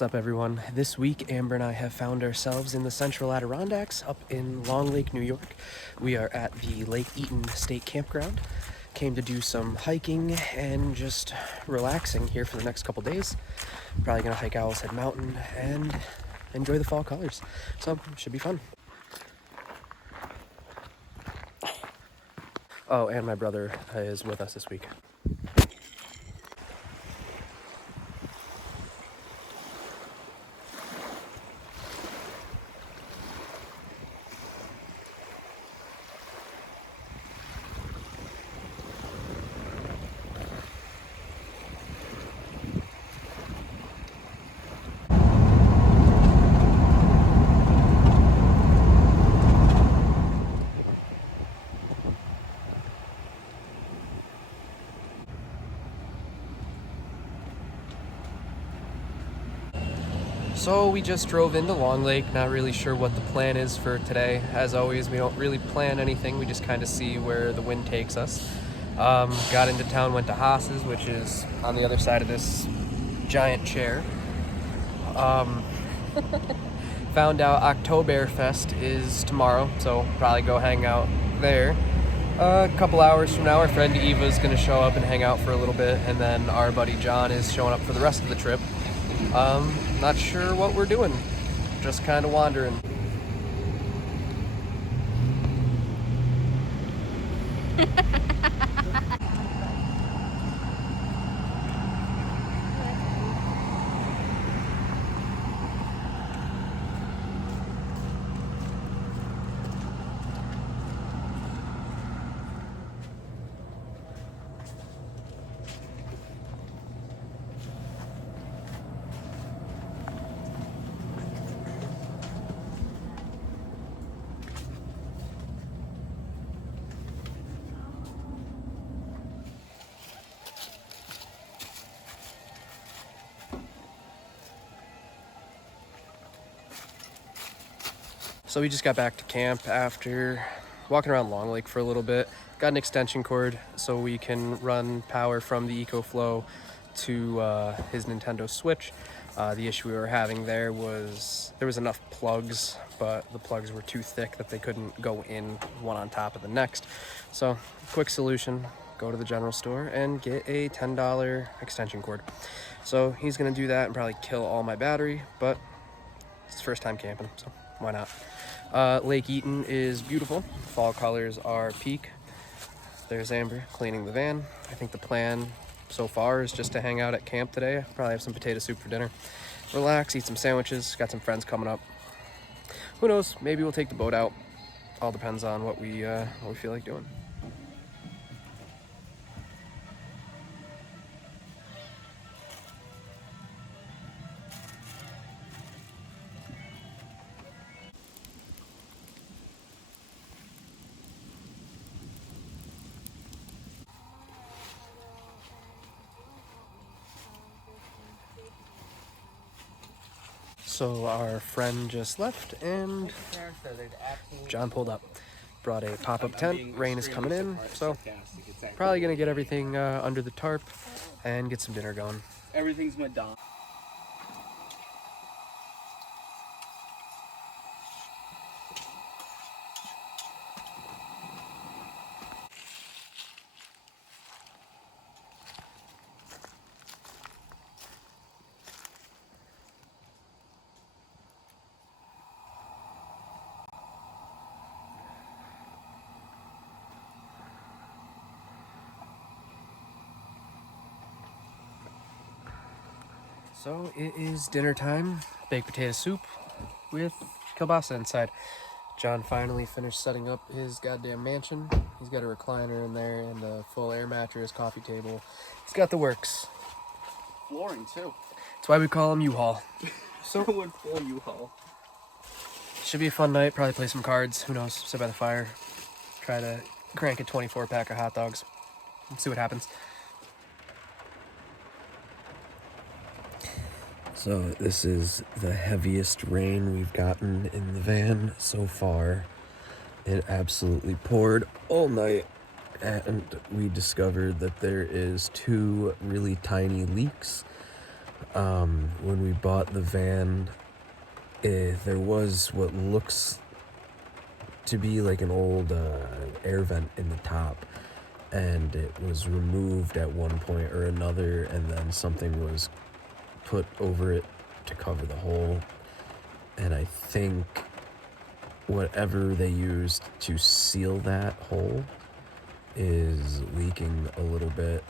What's up, everyone? This week, Amber and I have found ourselves in the central Adirondacks up in Long Lake, New York. We are at the Lake Eaton State Campground. Came to do some hiking and just relaxing here for the next couple days. Probably gonna hike Owl's Head Mountain and enjoy the fall colors. So, should be fun. Oh, and my brother is with us this week. So we just drove into Long Lake, not really sure what the plan is for today. As always, we don't really plan anything, we just kind of see where the wind takes us. Got into town, went to Haas's, which is on the other side of this giant chair. Found out Octo-Bear-Fest is tomorrow, so probably go hang out there. A couple hours from now, our friend Eva's gonna show up and hang out for a little bit, and then our buddy John is showing up for the rest of the trip. Not sure what we're doing, just kind of wandering. So we just got back to camp after walking around Long Lake for a little bit. Got an extension cord so we can run power from the EcoFlow to his Nintendo Switch. The issue we were having there was enough plugs, but the plugs were too thick that they couldn't go in one on top of the next. So quick solution, go to the general store and get a $10 extension cord. So he's gonna do that and probably kill all my battery, but it's his first time camping, so why not? Lake Eaton is beautiful. Fall colors are peak. There's Amber cleaning the van. I think the plan so far is just to hang out at camp today. Probably have some potato soup for dinner. Relax, eat some sandwiches. Got some friends coming up. Who knows? Maybe we'll take the boat out. All depends on what we feel like doing. So our friend just left and John pulled up. Brought a pop-up tent. Rain is coming in, so probably gonna get everything under the tarp and get some dinner going. Everything's Madonna. So it is dinner time. Baked potato soup with kielbasa inside. John finally finished setting up his goddamn mansion. He's got a recliner in there and a full air mattress, coffee table. He's got the works. Flooring too. That's why we call him U-Haul. So full U-Haul. Should be a fun night. Probably play some cards. Who knows? Sit by the fire. Try to crank a 24-pack of hot dogs. Let's see what happens. So this is the heaviest rain we've gotten in the van so far. It absolutely poured all night, and we discovered that there is 2 really tiny leaks when we bought the van, there was what looks to be like an old air vent in the top, and it was removed at one point or another, and then something was put over it to cover the hole. And I think whatever they used to seal that hole is leaking a little bit.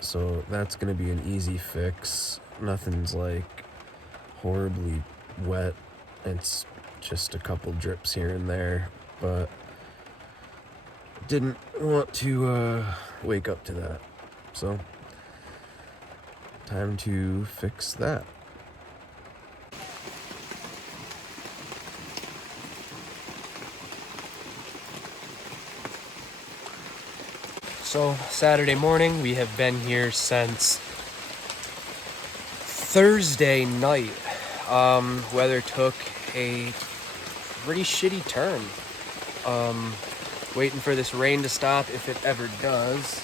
So that's going to be an easy fix. Nothing's like horribly wet. It's just a couple drips here and there, but didn't want to wake up to that. So time to fix that. So Saturday morning, we have been here since Thursday night. Weather took a pretty shitty turn. Waiting for this rain to stop if it ever does.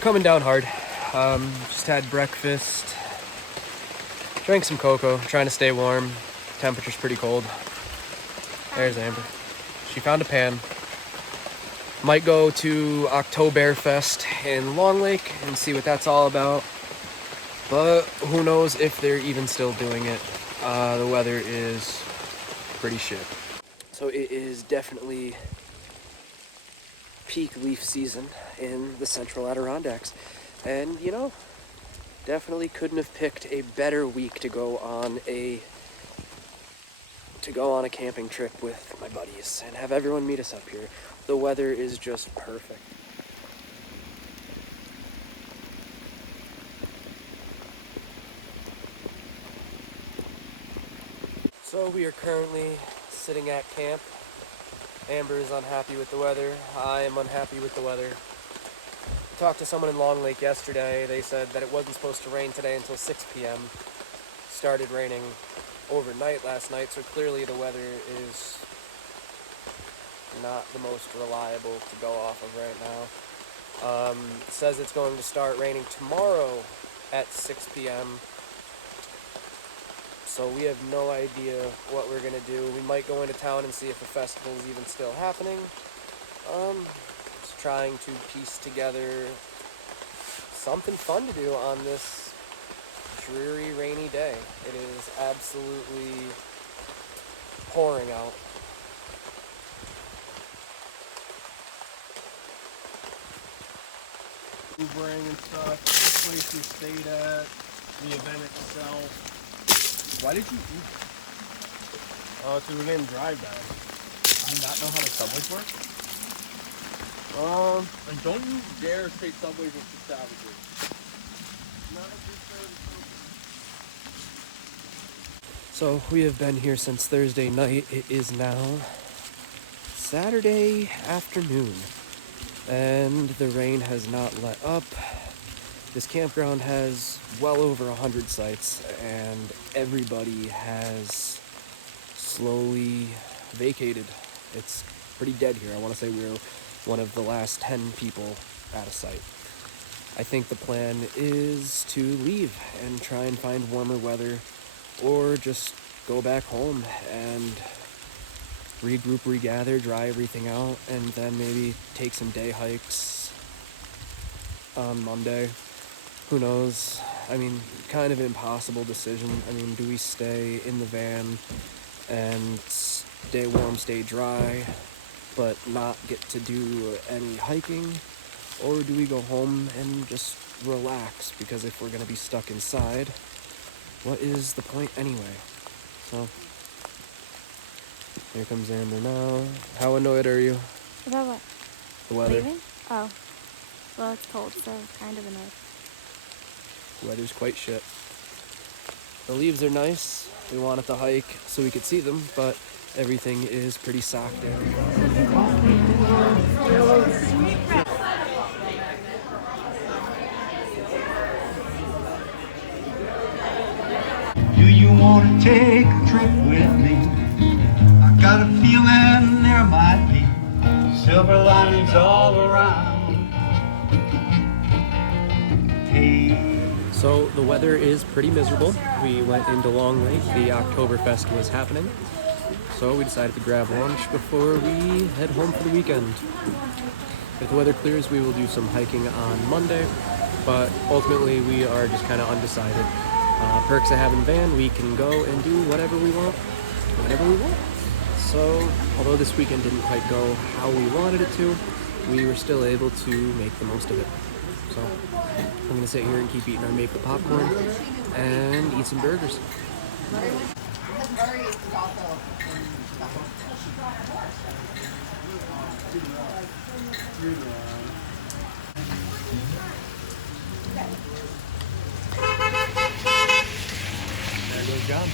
Coming down hard. Just had breakfast. Drank some cocoa, trying to stay warm. Temperature's pretty cold. There's Amber. She found a pan. Might go to Octo-Bear-Fest in Long Lake and see what that's all about. But who knows if they're even still doing it. The weather is pretty shit. So it is definitely peak leaf season in the central Adirondacks. And you know, definitely couldn't have picked a better week to go on a camping trip with my buddies and have everyone meet us up here. The weather is just perfect. So we are currently sitting at camp. Amber is unhappy with the weather. I am unhappy with the weather. Talked to someone in Long Lake yesterday. They said that it wasn't supposed to rain today until 6 p.m. Started raining overnight last night, so clearly the weather is not the most reliable to go off of right now. It says it's going to start raining tomorrow at 6 p.m. So we have no idea what we're going to do. We might go into town and see if the festival is even still happening. Just trying to piece together something fun to do on this dreary, rainy day. It is absolutely pouring out. Ubering and stuff, the place we stayed at, the event itself. Why did you eat? So we didn't drive that. Do you not know how the subways work? And don't you dare say subways are for savages. So we have been here since Thursday night. It is now Saturday afternoon, and the rain has not let up. This campground has well over 100 sites, and everybody has slowly vacated. It's pretty dead here. I want to say we're one of the last 10 people at a site. I think the plan is to leave and try and find warmer weather, or just go back home and regroup, regather, dry everything out, and then maybe take some day hikes on Monday. Who knows? I mean, kind of impossible decision. I mean, do we stay in the van and stay warm, stay dry, but not get to do any hiking? Or do we go home and just relax? Because if we're going to be stuck inside, what is the point anyway? So, here comes Amber now. How annoyed are you? About what? The weather. Leaving? Oh. Well, it's cold, so kind of annoyed. The weather's quite shit. The leaves are nice. We wanted to hike so we could see them, but everything is pretty socked in. Do you want to take a trip with me? I got a feeling there might be silver linings all around. Hey. So the weather is pretty miserable. We went into Long Lake, the October-Fest was happening. So we decided to grab lunch before we head home for the weekend. If the weather clears, we will do some hiking on Monday, but ultimately we are just kind of undecided. Perks of having a van, we can go and do whatever we want, whenever we want. So, although this weekend didn't quite go how we wanted it to, we were still able to make the most of it. So, I'm gonna sit here and keep eating our maple popcorn and eat some burgers. There goes John.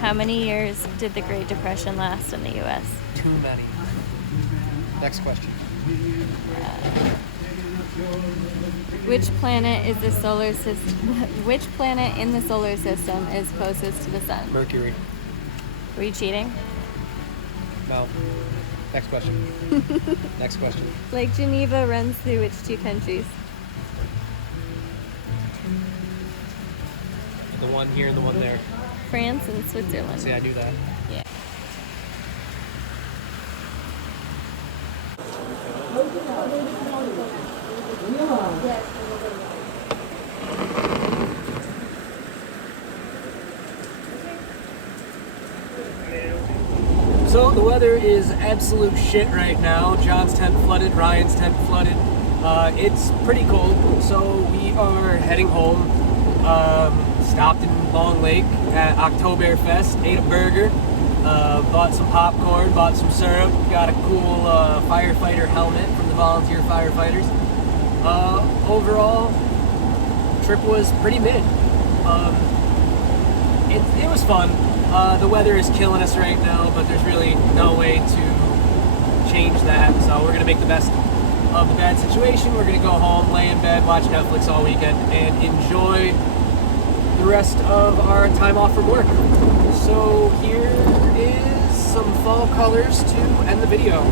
How many years did the Great Depression last in the U.S.? Too many. Next question. Which planet is the solar system? Which planet in the solar system is closest to the sun? Mercury. Were you cheating? No. Next question. Next question. Lake Geneva runs through which two countries? The one here and the one there. France and Switzerland. See, I do that. Yeah. So the weather is absolute shit right now. John's tent flooded, Ryan's tent flooded. It's pretty cold, so we are heading home. Stopped in Long Lake at Octo-Bear-Fest, ate a burger, bought some popcorn, bought some syrup, got a cool firefighter helmet from the volunteer firefighters. Overall, trip was pretty mid. It was fun. The weather is killing us right now, but there's really no way to change that. So we're gonna make the best of the bad situation. We're gonna go home, lay in bed, watch Netflix all weekend, and enjoy the rest of our time off from work. So here is some fall colors to end the video.